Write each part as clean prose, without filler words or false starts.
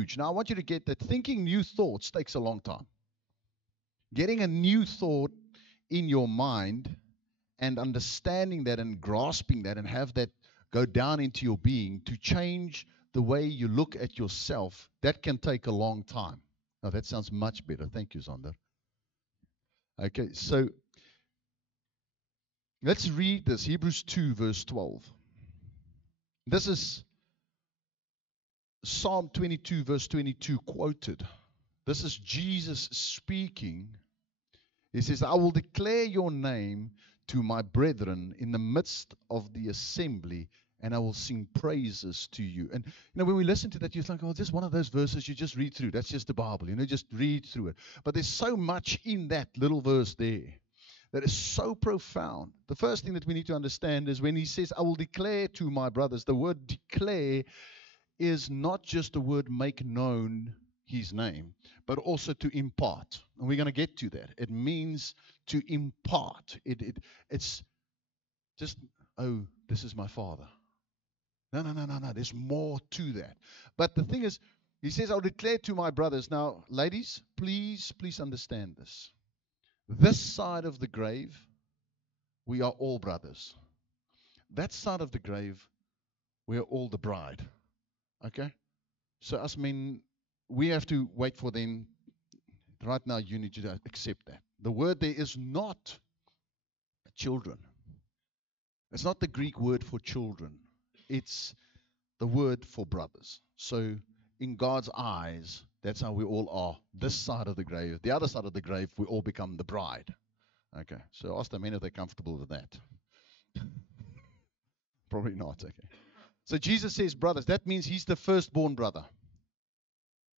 huge. Now, I want you to get that thinking new thoughts takes a long time. Getting a new thought in your mind and understanding that and grasping that and have that go down into your being to change the way you look at yourself, that can take a long time. Now, that sounds much better. Thank you, Zander. Okay, so let's read this. Hebrews 2, verse 12. This is Psalm 22, verse 22 quoted. This is Jesus speaking. He says, I will declare your name to my brethren in the midst of the assembly, and I will sing praises to you. And, when we listen to that, you think, oh, just one of those verses you just read through. That's just the Bible. Just read through it. But there's so much in that little verse there that is so profound. The first thing that we need to understand is when he says, I will declare to my brothers, the word declare is not just the word make known his name, but also to impart. And we're going to get to that. It means to impart. It's just, oh, this is my father. No. There's more to that. But the thing is, he says, I'll declare to my brothers. Now, ladies, please understand this. This side of the grave, we are all brothers. That side of the grave, we are all the bride. Okay? So us men, we have to wait for them. Right now, you need to accept that. The word there is not children. It's not the Greek word for children. It's the word for brothers. So in God's eyes, that's how we all are. This side of the grave. The other side of the grave, we all become the bride. Okay. So ask the men if they're comfortable with that. Probably not. Okay. So Jesus says, brothers, that means he's the firstborn brother.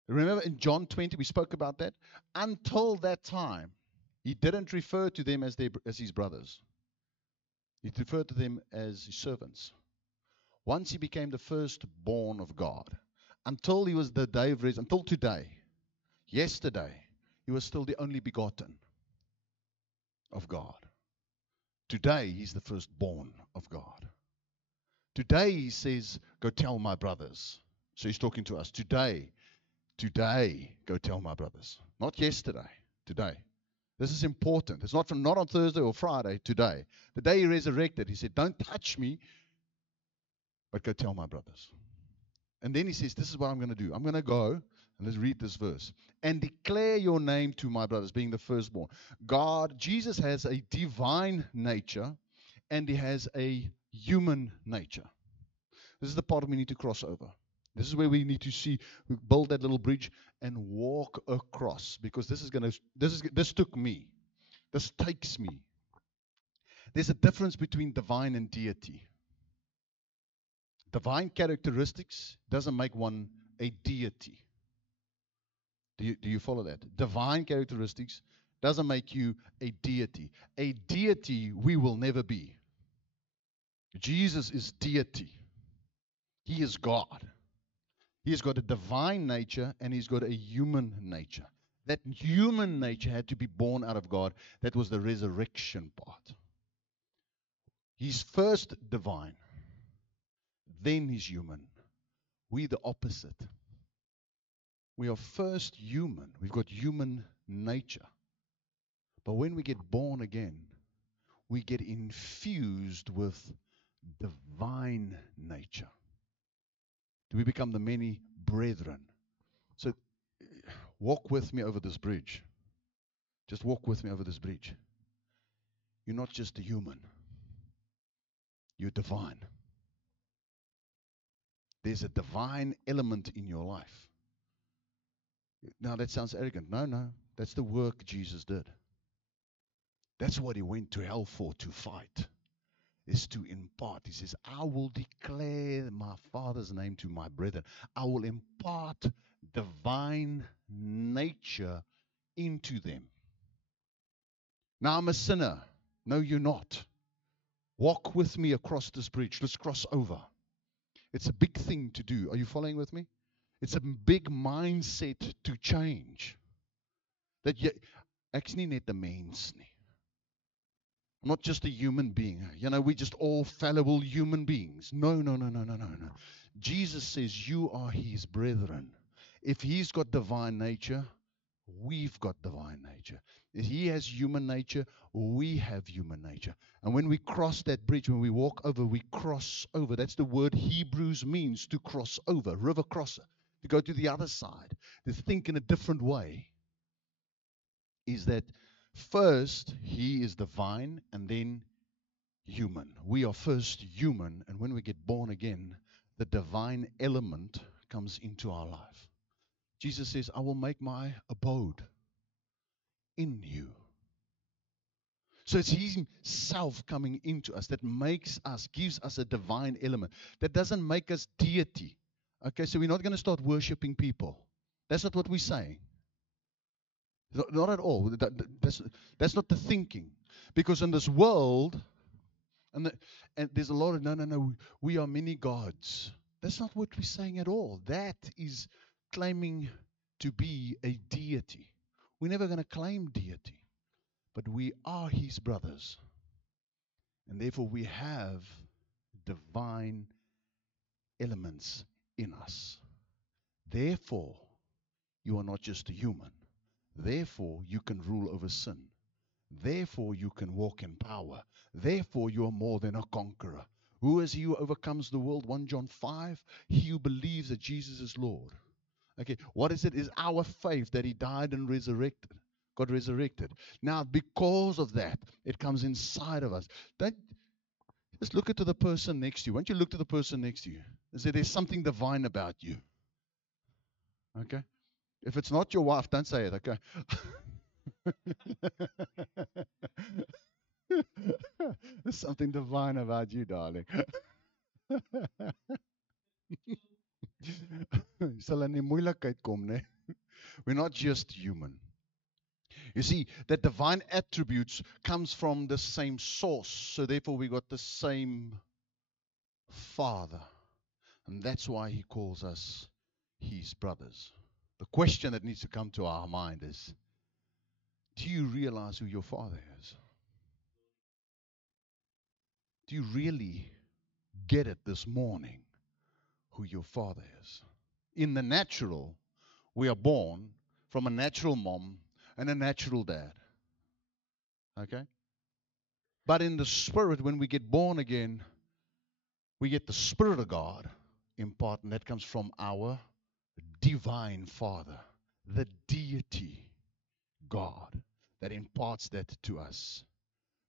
Remember in John 20, we spoke about that? Until that time, he didn't refer to them as his brothers. He referred to them as his servants. Once he became the firstborn of God, until he was the day of resurrection, until today, yesterday, he was still the only begotten of God. Today, he's the firstborn of God. Today, he says, go tell my brothers. So he's talking to us. Today, go tell my brothers. Not yesterday, today. This is important. It's not on Thursday or Friday, today. The day he resurrected, he said, don't touch me, but go tell my brothers. And then he says, this is what I'm going to do. I'm going to go, and let's read this verse, and declare your name to my brothers, being the firstborn. Jesus has a divine nature, and he has a human nature. This is the part we need to cross over. This is where we need to build that little bridge and walk across, because this took me. This takes me. There's a difference between divine and deity. Divine characteristics doesn't make one a deity. Do you follow that? Divine characteristics doesn't make you a deity. A deity we will never be. Jesus is deity. He is God. He has got a divine nature and he's got a human nature. That human nature had to be born out of God. That was the resurrection part. He's first divine, then he's human. We're the opposite. We are first human. We've got human nature. But when we get born again, we get infused with divine nature. We become the many brethren. So walk with me over this bridge. Just walk with me over this bridge. You're not just a human. You're divine. There's a divine element in your life. Now that sounds arrogant. No. That's the work Jesus did. That's what he went to hell for, to fight. Is to impart. He says, I will declare my Father's name to my brethren. I will impart divine nature into them. Now I'm a sinner. No, you're not. Walk with me across this bridge. Let's cross over. It's a big thing to do. Are you following with me? It's a big mindset to change. That ek's nie net 'n mens nie. I'm not just a human being. We're just all fallible human beings. No. Jesus says you are his brethren. If He's got divine nature, we've got divine nature. If He has human nature, we have human nature. And when we cross that bridge, when we walk over, we cross over. That's the word Hebrews means, to cross over, river crosser, to go to the other side, to think in a different way. Is that first He is divine and then human. We are first human, and when we get born again, the divine element comes into our life. Jesus says, I will make my abode in you. So it's Himself coming into us that makes us, gives us a divine element. That doesn't make us deity. Okay, so we're not going to start worshiping people. That's not what we're saying. Not at all. That's not the thinking. Because in this world, and there's a lot of, no, we are many gods. That's not what we're saying at all. That is claiming to be a deity. We're never going to claim deity. But we are His brothers. And therefore we have divine elements in us. Therefore, you are not just a human. Therefore, you can rule over sin. Therefore, you can walk in power. Therefore, you are more than a conqueror. Who is he who overcomes the world? 1 John 5. He who believes that Jesus is Lord. Okay, what is it? Is our faith that He died and resurrected. Got resurrected. Now, because of that, it comes inside of us. Don't just look at the person next to you. Why don't you look to the person next to you and say, there's something divine about you. Okay? If it's not your wife, don't say it, okay? There's something divine about you, darling. Sal in die moeilikheid kom, né? We're not just human. You see, that divine attributes comes from the same source. So therefore we got the same Father. And that's why He calls us His brothers. The question that needs to come to our mind is, do you realize who your Father is? Do you really get it this morning who your Father is? In the natural, we are born from a natural mom and a natural dad. Okay? But in the Spirit, when we get born again, we get the Spirit of God in part, and that comes from our divine Father, the deity God that imparts that to us.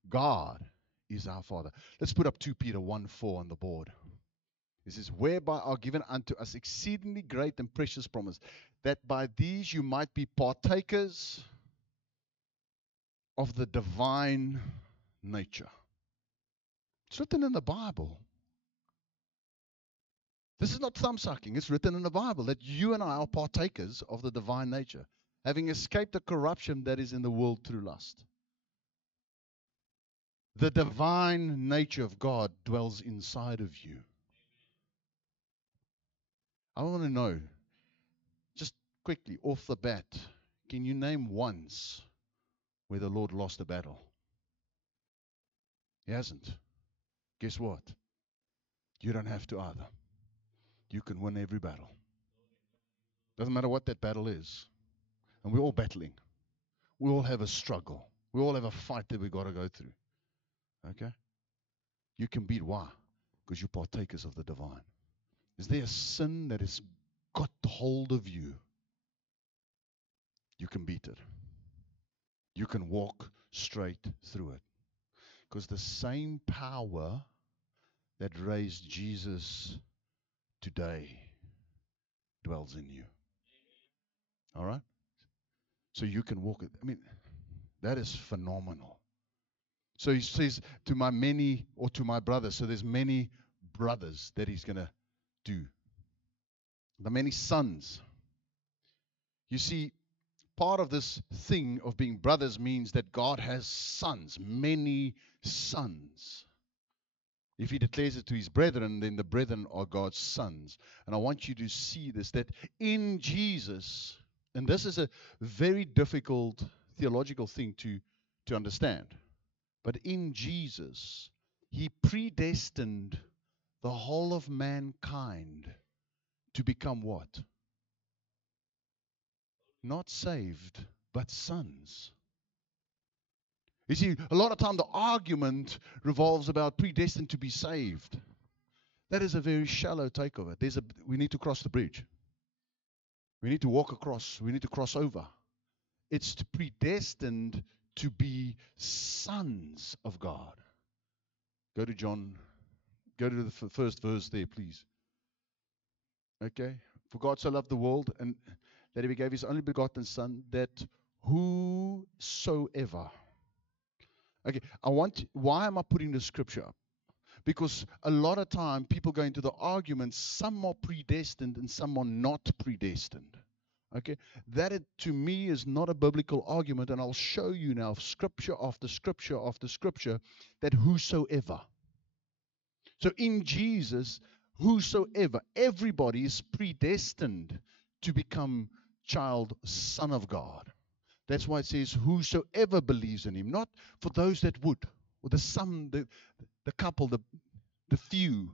God is our Father. Let's put up 2 Peter 1:4 on the board. It says, whereby are given unto us exceedingly great and precious promise, that by these you might be partakers of the divine nature. It's written in the Bible. This is not thumb sucking. It's written in the Bible that you and I are partakers of the divine nature, having escaped the corruption that is in the world through lust. The divine nature of God dwells inside of you. I want to know, just quickly, off the bat, can you name once where the Lord lost a battle? He hasn't. Guess what? You don't have to either. You can win every battle. Doesn't matter what that battle is. And we're all battling. We all have a struggle. We all have a fight that we've got to go through. Okay? You can beat why? Because you're partakers of the divine. Is there a sin that has got hold of you? You can beat it. You can walk straight through it. Because the same power that raised Jesus today dwells in you. All right? So you can walk it. I mean, that is phenomenal. So He says to my many, or to my brothers, so there's many brothers that He's going to do. The many sons. You see, part of this thing of being brothers means that God has sons, many sons. If He declares it to His brethren, then the brethren are God's sons. And I want you to see this, that in Jesus, and this is a very difficult theological thing to understand, but in Jesus, He predestined the whole of mankind to become what? not saved, but sons. You see, a lot of time the argument revolves about predestined to be saved. That is a very shallow take of it. We need to cross the bridge. We need to walk across. We need to cross over. It's predestined to be sons of God. Go to John. Go to the first verse there, please. Okay? For God so loved the world and that he gave his only begotten Son, that whosoever. Okay, why am I putting the scripture up? Because a lot of time people go into the argument, some are predestined and some are not predestined. Okay, to me is not a biblical argument, and I'll show you now, scripture after scripture after scripture, that whosoever. So in Jesus, whosoever, everybody is predestined to become son of God. That's why it says whosoever believes in him, not for those that would, or the couple, the few.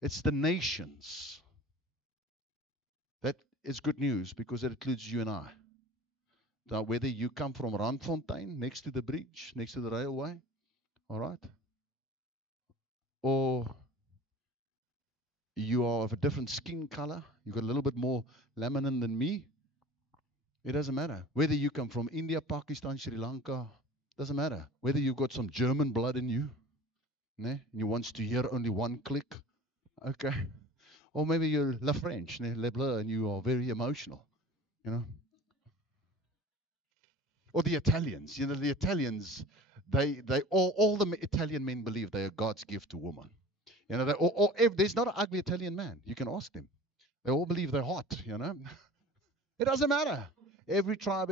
It's the nations. That is good news because it includes you and I. Now, whether you come from Randfontein, next to the bridge, next to the railway, all right, or you are of a different skin color, you've got a little bit more laminin than me, it doesn't matter. Whether you come from India, Pakistan, Sri Lanka, doesn't matter. Whether you've got some German blood in you, and you want to hear only one click, okay, or maybe you're La French, Le Bleu, and you are very emotional, or the Italians. The Italians, they all the Italian men believe they are God's gift to woman. There's not an ugly Italian man. You can ask them. They all believe they're hot. It doesn't matter. Every tribe,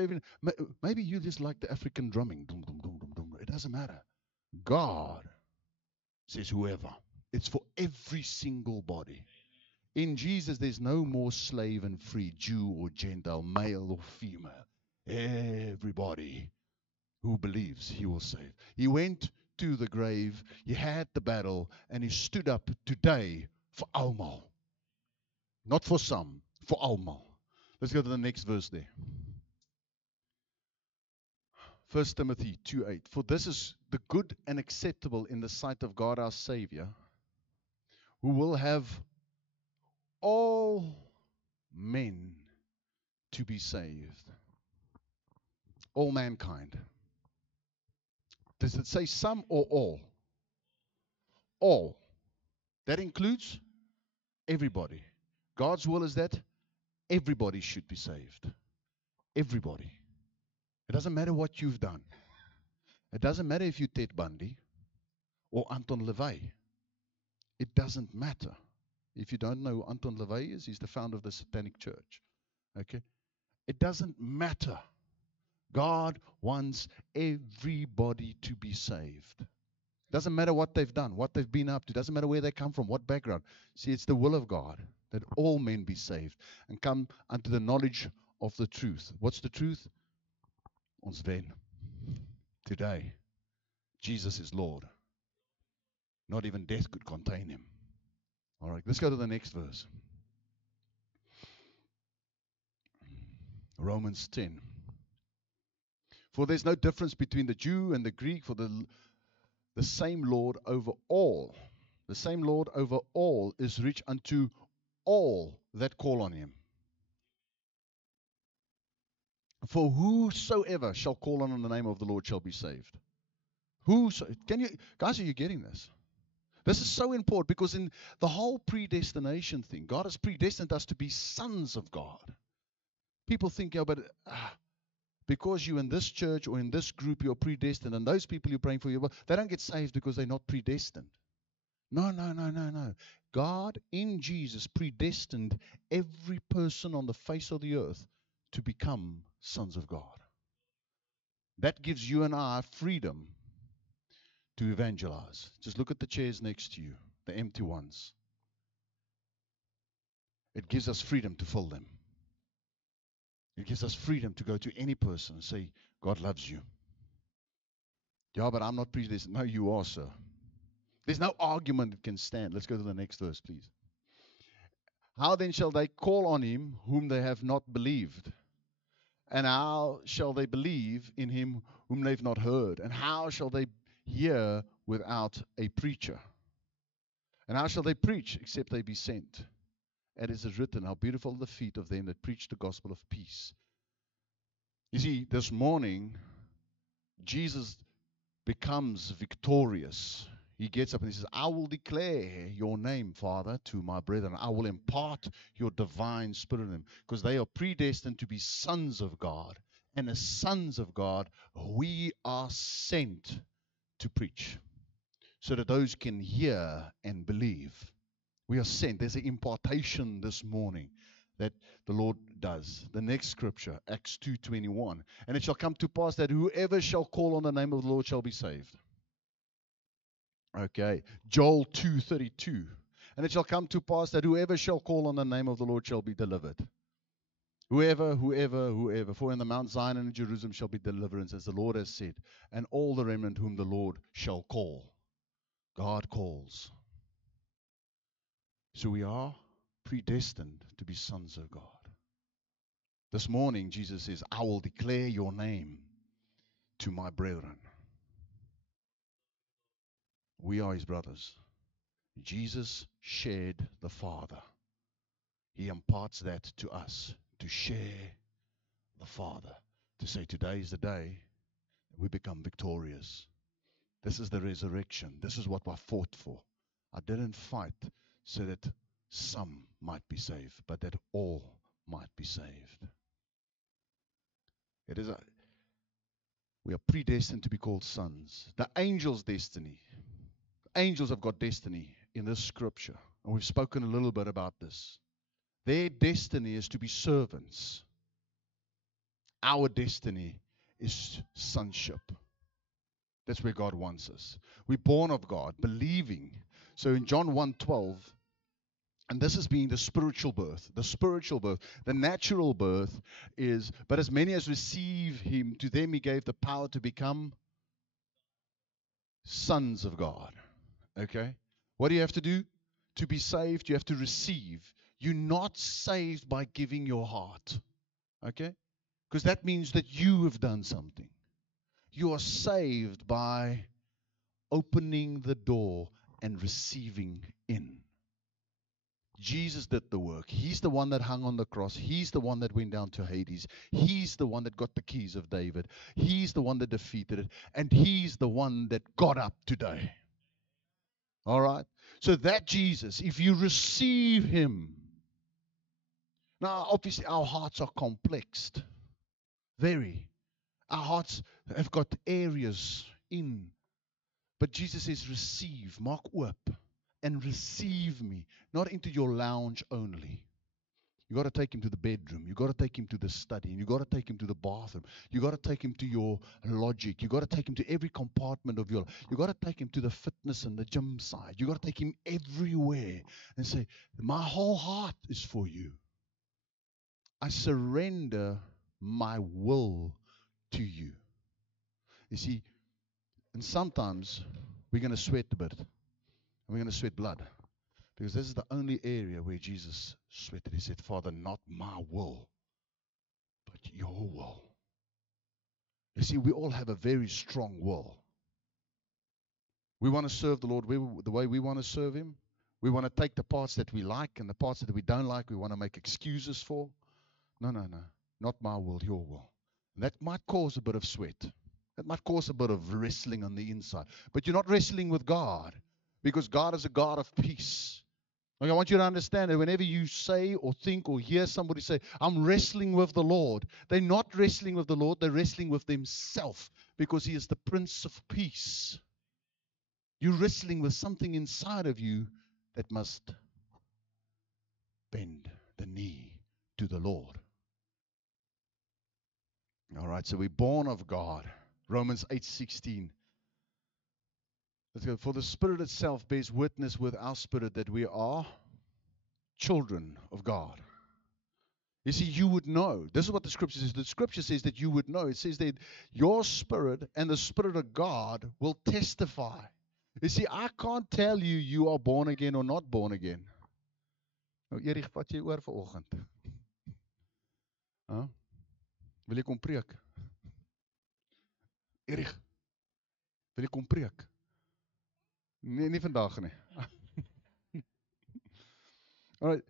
maybe you just like the African drumming. Dum, dum, dum, dum, dum. It doesn't matter. God says whoever. It's for every single body. In Jesus, there's no more slave and free, Jew or Gentile, male or female. Everybody who believes he will save. He went to the grave, he had the battle, and he stood up today for almal. Not for some, for almal. Let's go to the next verse there. 1 Timothy 2:8. For this is the good and acceptable in the sight of God our Savior, who will have all men to be saved. All mankind. Does it say some or all? All. That includes everybody. God's will is that everybody should be saved. Everybody. It doesn't matter what you've done. It doesn't matter if you're Ted Bundy or Anton LaVey. It doesn't matter. If you don't know who Anton LaVey is, he's the founder of the Satanic Church. Okay? It doesn't matter. God wants everybody to be saved. Doesn't matter what they've done, what they've been up to. Doesn't matter where they come from, what background. See, it's the will of God that all men be saved and come unto the knowledge of the truth. What's the truth? Ons wen. Today, Jesus is Lord. Not even death could contain him. All right, let's go to the next verse. Romans 10. For there's no difference between the Jew and the Greek, for the same Lord over all. The same Lord over all is rich unto all that call on him. For whosoever shall call on the name of the Lord shall be saved. Guys, are you getting this? This is so important because in the whole predestination thing, God has predestined us to be sons of God. People think, but because you're in this church or in this group, you're predestined, and those people you're praying for, they don't get saved because they're not predestined. No. God in Jesus predestined every person on the face of the earth to become sons of God. That gives you and I freedom to evangelize. Just look at the chairs next to you, the empty ones. It gives us freedom to fill them. It gives us freedom to go to any person and say, God loves you. Yeah, but I'm not predestined. No, you are, sir. There's no argument that can stand. Let's go to the next verse, please. How then shall they call on him whom they have not believed? And how shall they believe in him whom they've not heard? And how shall they hear without a preacher? And how shall they preach except they be sent? And it is written, how beautiful are the feet of them that preach the gospel of peace. You see, this morning, Jesus becomes victorious. He gets up and he says, I will declare your name, Father, to my brethren. I will impart your divine spirit in them, because they are predestined to be sons of God. And as sons of God, we are sent to preach, so that those can hear and believe. We are sent. There's an impartation this morning that the Lord does. The next scripture, Acts 2:21. And it shall come to pass that whoever shall call on the name of the Lord shall be saved. Okay. Joel 2:32. And it shall come to pass that whoever shall call on the name of the Lord shall be delivered. Whoever. For in the Mount Zion and in Jerusalem shall be deliverance, as the Lord has said. And all the remnant whom the Lord shall call. God calls. So we are predestined to be sons of God. This morning, Jesus says, I will declare your name to my brethren. We are his brothers. Jesus shared the Father. He imparts that to us, to share the Father, to say today is the day we become victorious. This is the resurrection. This is what I fought for. I didn't fight so that some might be saved, but that all might be saved. We are predestined to be called sons. The angels' destiny. Angels have got destiny in this scripture. And we've spoken a little bit about this. Their destiny is to be servants. Our destiny is sonship. That's where God wants us. We're born of God, believing. So in John 1:12, and this is being the spiritual birth. The spiritual birth. The natural birth is, but as many as receive him, to them he gave the power to become sons of God. Okay? What do you have to do? To be saved, you have to receive. You're not saved by giving your heart. Okay? Because that means that you have done something. You are saved by opening the door and receiving in. Jesus did the work. He's the one that hung on the cross. He's the one that went down to Hades. He's the one that got the keys of David. He's the one that defeated it. And he's the one that got up today. All right? So that Jesus, if you receive him. Now, obviously, our hearts are complexed. Very. Our hearts have got areas in. But Jesus says, receive, maak oop, and receive me. Not into your lounge only. You got to take him to the bedroom. You got to take him to the study. And you got to take him to the bathroom. You got to take him to your logic. You got to take him to every compartment of your life. You got to take him to the fitness and the gym side. You got to take him everywhere and say, my whole heart is for you. I surrender my will to you. You see, and sometimes we're going to sweat a bit. And we're going to sweat blood. Because this is the only area where Jesus sweated. He said, Father, not my will, but your will. You see, we all have a very strong will. We want to serve the Lord the way we want to serve him. We want to take the parts that we like and the parts that we don't like, we want to make excuses for. No. Not my will, your will. And that might cause a bit of sweat. That might cause a bit of wrestling on the inside. But you're not wrestling with God, because God is a God of peace. Okay, I want you to understand that whenever you say or think or hear somebody say, I'm wrestling with the Lord, they're not wrestling with the Lord, they're wrestling with themselves, because he is the Prince of Peace. You're wrestling with something inside of you that must bend the knee to the Lord. All right, so we're born of God. Romans 8:16. Let's go. For the Spirit itself bears witness with our spirit that we are children of God. You see, you would know. This is what the scripture says. The scripture says that you would know. It says that your spirit and the Spirit of God will testify. You see, I can't tell you you are born again or not born again. Nou, Erich, wat jy oor vanoggend? Huh? Wil jy kom preek? Erich, wil jy kom preek? Nee, nie vandag nie. All right.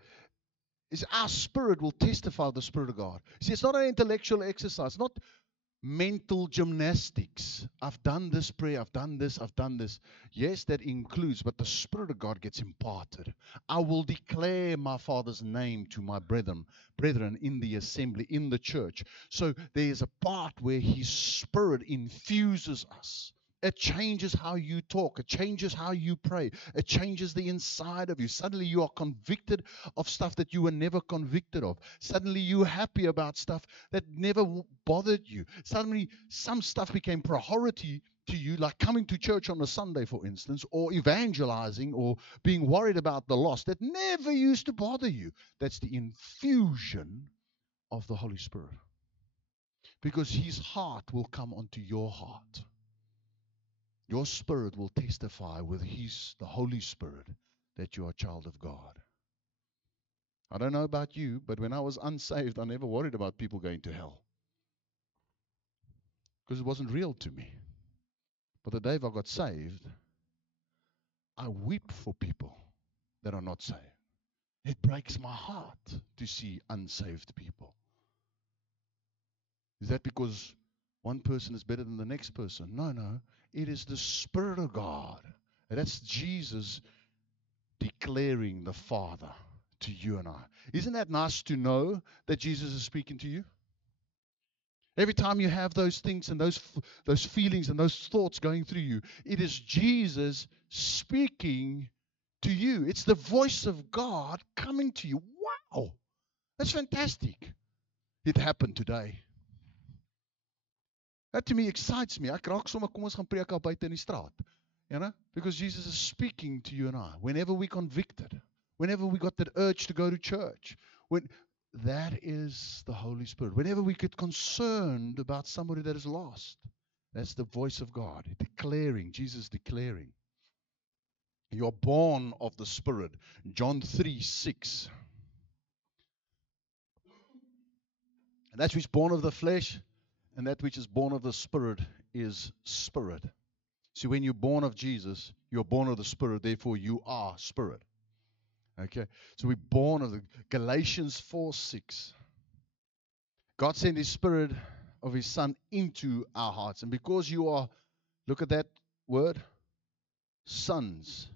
Is our spirit will testify of the Spirit of God. See, it's not an intellectual exercise, not mental gymnastics. I've done this prayer, I've done this, I've done this. Yes, that includes, but the Spirit of God gets imparted. I will declare my Father's name to my brethren in the assembly, in the church. So there is a part where His Spirit infuses us. It changes how you talk. It changes how you pray. It changes the inside of you. Suddenly you are convicted of stuff that you were never convicted of. Suddenly you're happy about stuff that never bothered you. Suddenly some stuff became priority to you, like coming to church on a Sunday, for instance, or evangelizing, or being worried about the lost, that never used to bother you. That's the infusion of the Holy Spirit. Because His heart will come onto your heart. Your spirit will testify with the Holy Spirit, that you are a child of God. I don't know about you, but when I was unsaved, I never worried about people going to hell. Because it wasn't real to me. But the day I got saved, I weep for people that are not saved. It breaks my heart to see unsaved people. Is that because one person is better than the next person? No. It is the Spirit of God. And that's Jesus declaring the Father to you and I. Isn't that nice to know that Jesus is speaking to you? Every time you have those things and those feelings and those thoughts going through you, it is Jesus speaking to you. It's the voice of God coming to you. Wow! That's fantastic. It happened today. That to me excites me. Ek raak sommer, kom ons gaan preek al buite in die straat. You know? Because Jesus is speaking to you and I. Whenever we're convicted, whenever we got that urge to go to church, that is the Holy Spirit. Whenever we get concerned about somebody that is lost, that's the voice of God declaring, Jesus declaring. You are born of the Spirit. John 3:6. And that which is born of the flesh and that which is born of the Spirit is spirit. See, when you're born of Jesus, you're born of the Spirit, therefore you are spirit. Okay? So we're born of the Galatians 4:6. God sent His Spirit of His Son into our hearts. And because you are, look at that word, sons,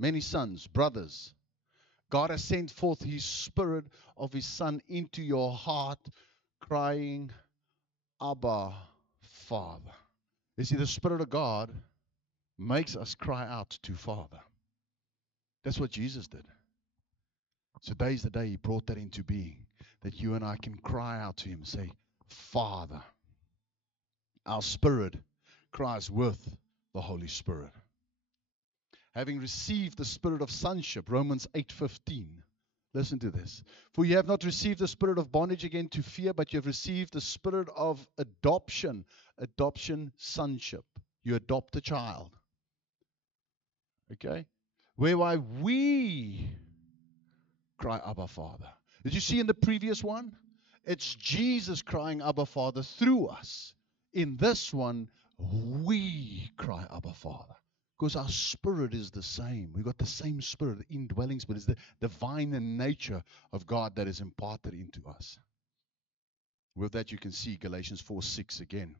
many sons, brothers, God has sent forth His Spirit of His Son into your heart, crying, Abba, Father. You see, the Spirit of God makes us cry out to Father. That's what Jesus did. So today's the day He brought that into being, that you and I can cry out to Him and say, Father. Our spirit cries with the Holy Spirit. Having received the spirit of sonship, Romans 8:15. Listen to this. For you have not received the spirit of bondage again to fear, but you have received the spirit of adoption. Adoption, sonship. You adopt a child. Okay? Whereby we cry, Abba, Father. Did you see in the previous one? It's Jesus crying, Abba, Father, through us. In this one, we cry, Abba, Father. Because our spirit is the same. We've got the same spirit, the indwelling spirit. It's the divine nature of God that is imparted into us. With that, you can see Galatians 4:6 again.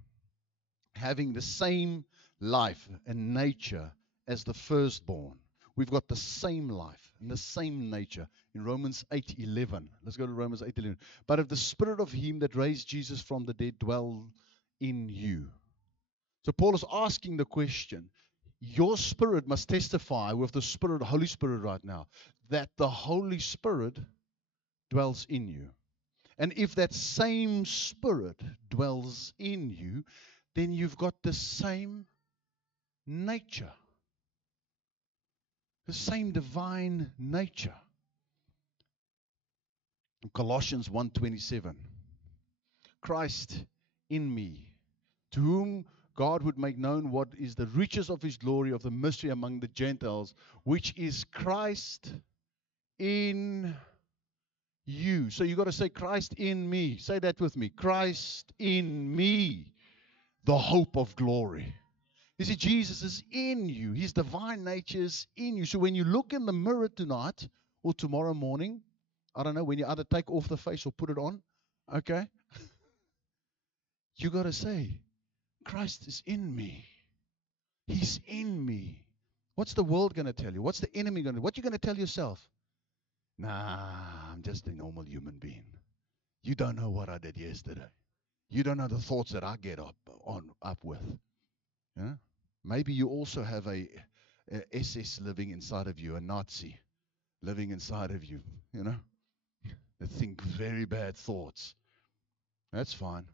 Having the same life and nature as the firstborn. We've got the same life and the same nature. In Romans 8:11. Let's go to Romans 8:11. But if the spirit of Him that raised Jesus from the dead dwell in you. So Paul is asking the question, your spirit must testify with the Spirit, the Holy Spirit right now, that the Holy Spirit dwells in you. And if that same Spirit dwells in you, then you've got the same nature. The same divine nature. In Colossians 1:27. Christ in me, to whom God would make known what is the riches of His glory of the mystery among the Gentiles, which is Christ in you. So you got to say, Christ in me. Say that with me. Christ in me, the hope of glory. You see, Jesus is in you. His divine nature is in you. So when you look in the mirror tonight or tomorrow morning, I don't know, when you either take off the face or put it on, okay, you got to say, Christ is in me. He's in me. What's the world going to tell you? What's the enemy going to do? What are you going to tell yourself? Nah, I'm just a normal human being. You don't know what I did yesterday. You don't know the thoughts that I get up with. Yeah? Maybe you also have a SS living inside of you, a Nazi living inside of you, that think very bad thoughts. That's fine.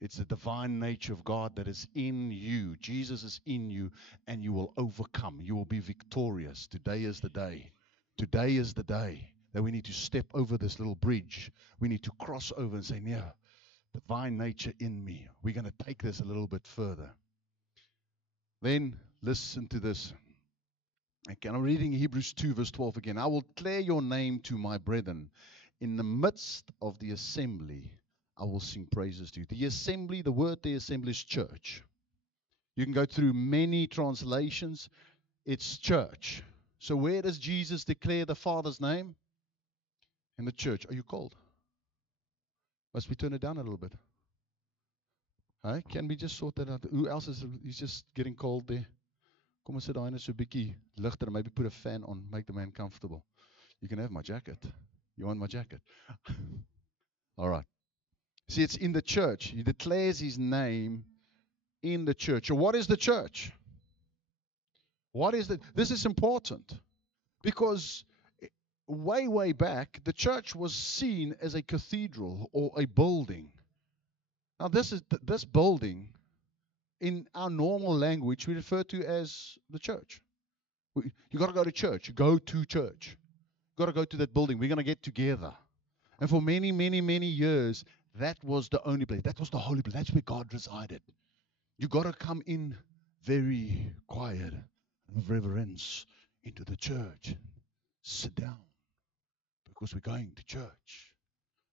It's the divine nature of God that is in you. Jesus is in you, and you will overcome. You will be victorious. Today is the day. Today is the day that we need to step over this little bridge. We need to cross over and say, yeah, divine nature in me. We're going to take this a little bit further. Then listen to this. Okay, I'm reading Hebrews 2, verse 12 again. I will declare your name to my brethren. In the midst of the assembly, I will sing praises to you. The assembly, the word the assembly is church. You can go through many translations. It's church. So where does Jesus declare the Father's name? In the church. Are you cold? Must we turn it down a little bit? Hey, can we just sort that out? Who else is just getting cold there? Kom ons sit daai net so 'n bietjie ligter. Maybe put a fan on, make the man comfortable. You can have my jacket. You want my jacket? All right. See, it's in the church. He declares his name in the church. So what is the church? What is the? This is important because way back, the church was seen as a cathedral or a building. Now, this building, in our normal language, we refer to as the church. You got to go to church. You go to church. You got to go to that building. We're going to get together. And for many, many, many years, that was the only place. That was the holy place. That's where God resided. You got to come in very quiet and with reverence into the church. Sit down because we're going to church.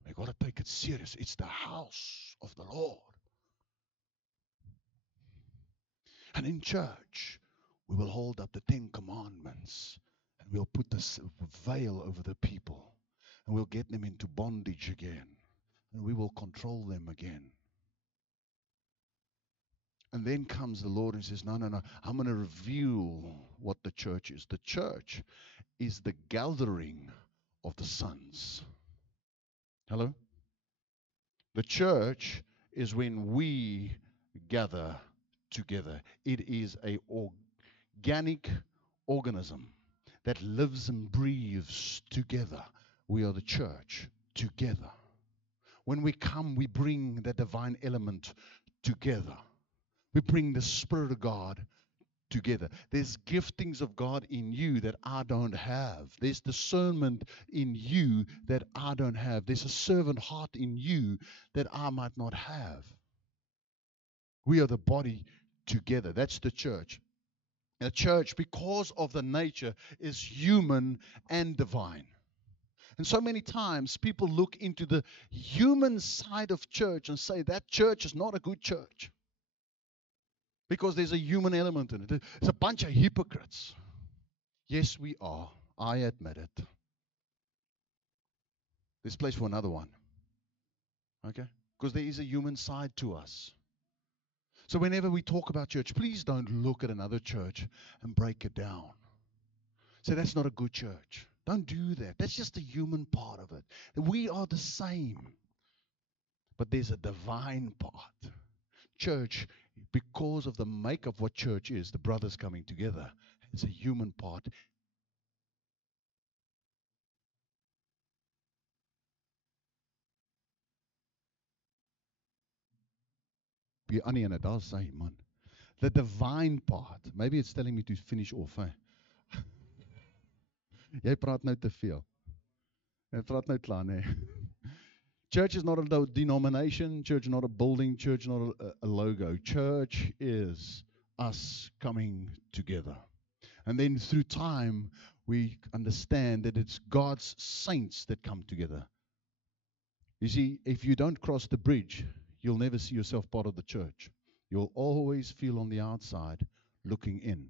We got to take it serious. It's the house of the Lord. And in church, we will hold up the 10 Commandments and we'll put this veil over the people and we'll get them into bondage again and we will control them again. And then comes the Lord and says, no, I'm going to reveal what the church is. The church is the gathering of the sons. Hello? The church is when we gather together. It is an organic organism that lives and breathes together. We are the church together. When we come, we bring the divine element together. We bring the Spirit of God together. There's giftings of God in you that I don't have. There's discernment in you that I don't have. There's a servant heart in you that I might not have. We are the body together. That's the church. A church, because of the nature, is human and divine. And so many times people look into the human side of church and say that church is not a good church. Because there's a human element in it. It's a bunch of hypocrites. Yes, we are. I admit it. There's place for another one. Okay? Because there is a human side to us. So whenever we talk about church, please don't look at another church and break it down. Say, that's not a good church. Don't do that. That's just the human part of it. We are the same. But there's a divine part. Church, because of the make of what church is, the brothers coming together, it's a human part. It does say, man. The divine part. Maybe it's telling me to finish off. Eh? Jy praat nou te veel. Jy praat nou klaar, nee. Church is not a denomination. Church is not a building. Church is not a logo. Church is us coming together. And then through time, we understand that it's God's saints that come together. You see, if you don't cross the bridge, you'll never see yourself part of the church. You'll always feel on the outside looking in.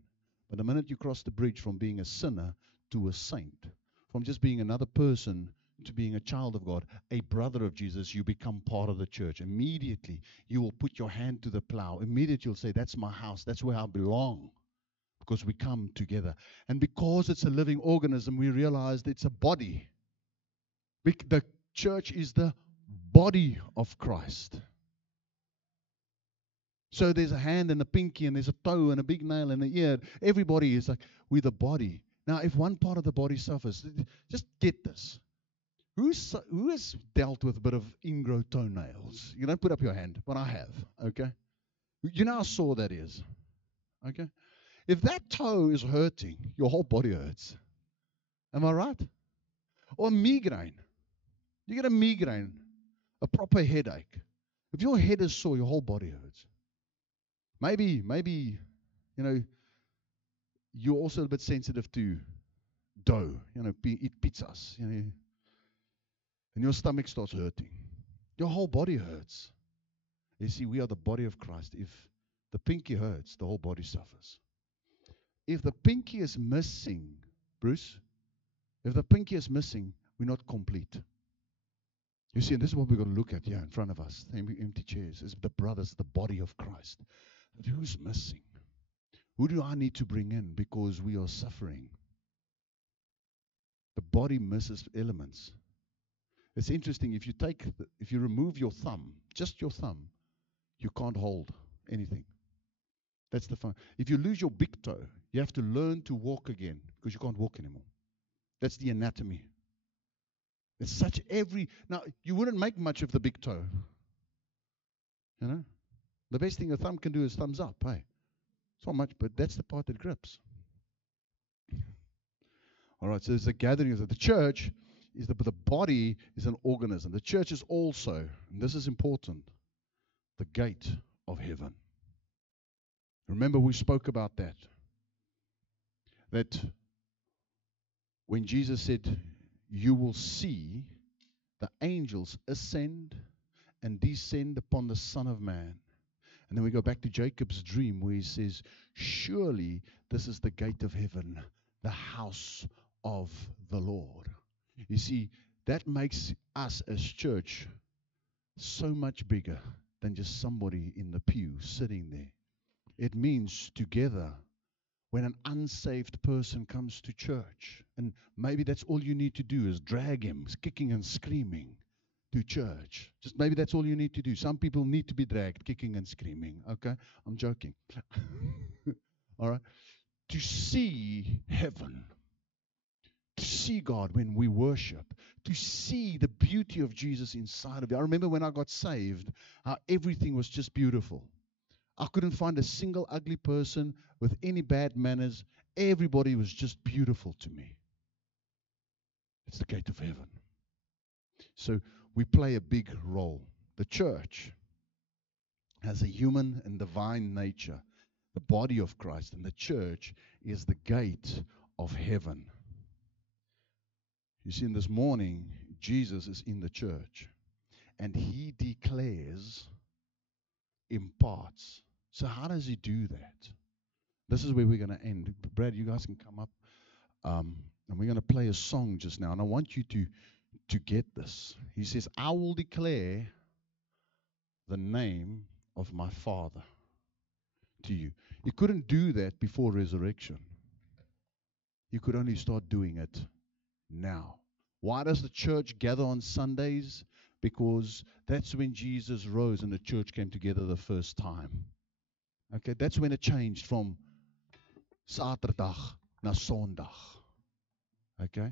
But the minute you cross the bridge from being a sinner to a saint, from just being another person to being a child of God, a brother of Jesus, you become part of the church. Immediately, you will put your hand to the plow. Immediately, you'll say, that's my house. That's where I belong. Because we come together. And because it's a living organism, we realize that it's a body. The church is the body of Christ. So there's a hand and a pinky and there's a toe and a big nail and an ear. Everybody is like, we're the body. Now, if one part of the body suffers, just get this. Who has dealt with a bit of ingrown toenails? You don't put up your hand, but I have, okay? You know how sore that is, okay? If that toe is hurting, your whole body hurts. Am I right? Or migraine. You get a migraine, a proper headache. If your head is sore, your whole body hurts. Maybe, you're also a bit sensitive to dough. Eat pizzas, and your stomach starts hurting. Your whole body hurts. You see, we are the body of Christ. If the pinky hurts, the whole body suffers. If the pinky is missing, Bruce, if the pinky is missing, we're not complete. You see, and this is what we've got to look at here in front of us. Empty chairs. It's the brothers, the body of Christ. But who's missing? Who do I need to bring in because we are suffering? The body misses elements. It's interesting, if you remove your thumb, just your thumb, you can't hold anything. That's the fun. If you lose your big toe, you have to learn to walk again because you can't walk anymore. That's the anatomy. It's now you wouldn't make much of the big toe. The best thing a thumb can do is thumbs up, hey. It's not much, but that's the part that grips. All right, so there's a gathering of the church. The body is an organism. The church is also, and this is important, the gate of heaven. Remember, we spoke about that. That when Jesus said, you will see the angels ascend and descend upon the Son of Man. And then we go back to Jacob's dream where he says, surely this is the gate of heaven, the house of the Lord. You see, that makes us as church so much bigger than just somebody in the pew sitting there. It means together when an unsaved person comes to church, and maybe that's all you need to do is drag him, kicking and screaming, to church. Just maybe that's all you need to do. Some people need to be dragged, kicking and screaming. Okay? I'm joking. All right? To see heaven, to see God when we worship, to see the beauty of Jesus inside of you. I remember when I got saved, how everything was just beautiful. I couldn't find a single ugly person with any bad manners. Everybody was just beautiful to me. It's the gate of heaven. So we play a big role. The church has a human and divine nature, the body of Christ, and the church is the gate of heaven. You see, in this morning, Jesus is in the church, and he declares, imparts. So how does he do that? This is where we're going to end. Brad, you guys can come up, and we're going to play a song just now, and I want you to get this. He says, I will declare the name of my Father to you. You couldn't do that before resurrection. You could only start doing it now. Why does the church gather on Sundays? Because that's when Jesus rose and the church came together the first time. Okay, that's when it changed from Saterdag na Sondag. Okay?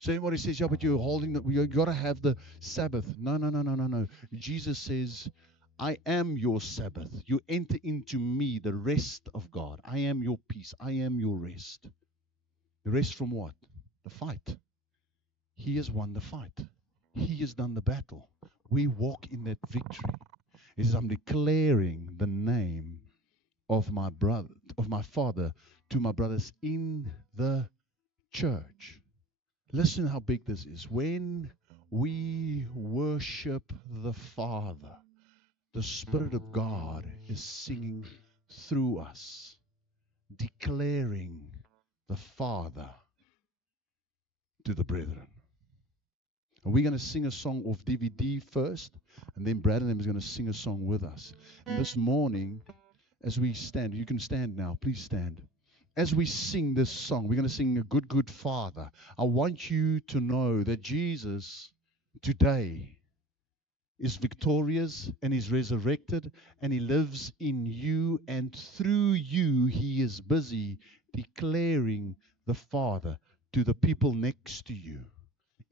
So anybody says, yeah, but you're holding, you've got to have the Sabbath. No. Jesus says, I am your Sabbath. You enter into me, the rest of God. I am your peace. I am your rest. The rest from what? The fight. He has won the fight. He has done the battle. We walk in that victory. He says, I'm declaring the name of my brother, of my Father, to my brothers in the church. Listen how big this is. When We worship the Father. The Spirit of God is singing through us, declaring the Father to the brethren. And we're going to sing a song off DVD first, and then Brad and them is going to sing a song with us. And this morning, as we stand, you can stand now, please stand. As we sing this song, we're going to sing a good, good Father. I want you to know that Jesus today is victorious and is resurrected, and he lives in you, and through you he is busy declaring the Father to the people next to you,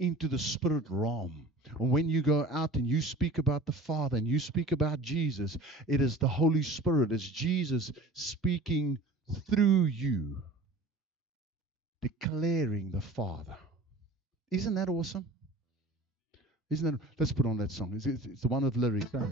into the spirit realm. And when you go out and you speak about the Father and you speak about Jesus, it is the Holy Spirit, it's Jesus speaking through you, declaring the Father. Isn't that awesome? Isn't that? Let's put on that song. It's the one with lyrics. Huh?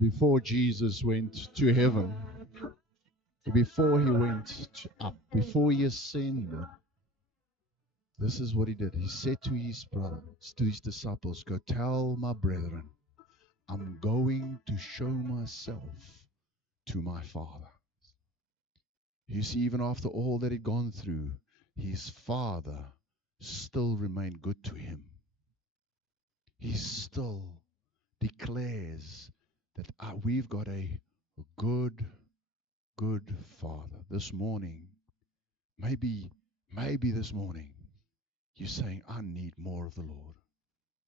Before Jesus went to heaven, before he went up, before he ascended, this is what he did. He said to his brothers, to his disciples, go tell my brethren, I'm going to show myself to my Father. You see, even after all that he'd gone through, his Father still remained good to him. He still declares that we've got a good Father. This morning, maybe this morning, you're saying, I need more of the Lord.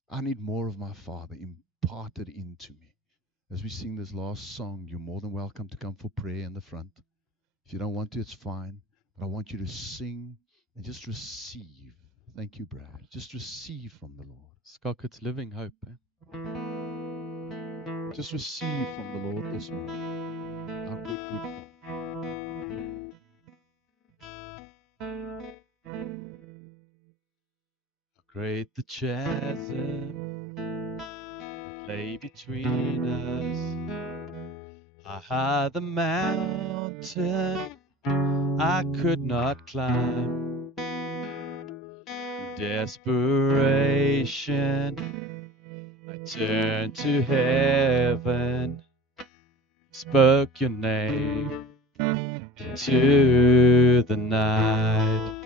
I need more of my Father imparted into me. As we sing this last song, you're more than welcome to come for prayer in the front. If you don't want to, it's fine. But I want you to sing and just receive. Thank you, Brad. Just receive from the Lord. Skak, it's living hope. Eh? Just receive from the Lord this morning. Our good Father. Great the chasm that lay between us. How high the mountain I could not climb. Desperation, I turned to heaven, spoke your name into the night.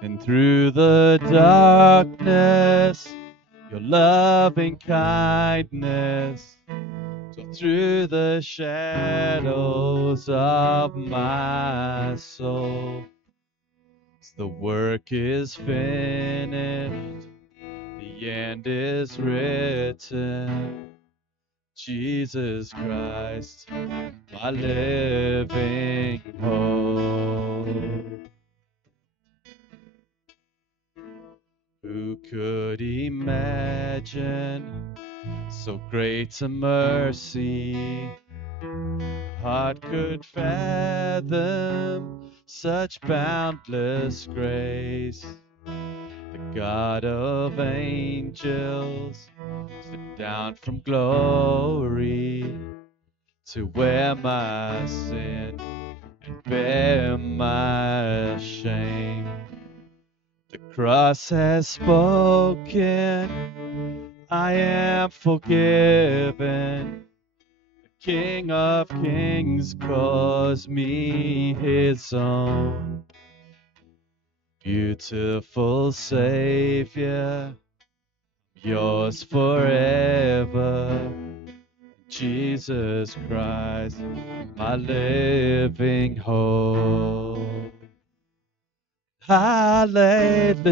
And through the darkness, your loving kindness tore through the shadows of my soul. As the work is finished, the end is written. Jesus Christ, my living hope. Who could imagine so great a mercy? Heart could fathom such boundless grace. The God of angels slipped down from glory to wear my sin and bear my shame. The cross has spoken, I am forgiven. The King of Kings calls me his own. Beautiful Savior, yours forever. Jesus Christ, my living hope. Hallelujah.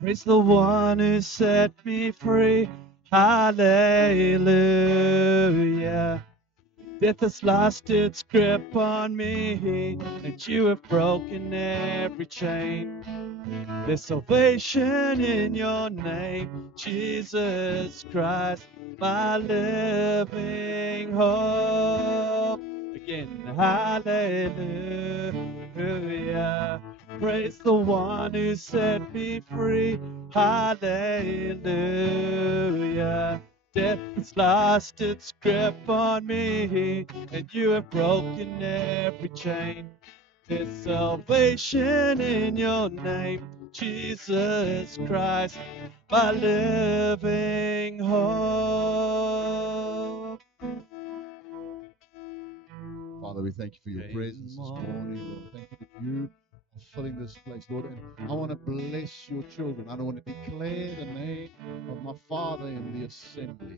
Praise the one who set me free. Hallelujah. Death has lost its grip on me, and you have broken every chain. There's salvation in your name, Jesus Christ, my living hope. Again, hallelujah. Praise the one who set me free. Hallelujah. Death has lost its grip on me, and you have broken every chain. There's salvation in your name, Jesus Christ, my living hope. Father, we thank you for your presence this morning, Lord. Thank you that you are filling this place, Lord. And I want to bless your children. I want to declare the name of my Father in the assembly.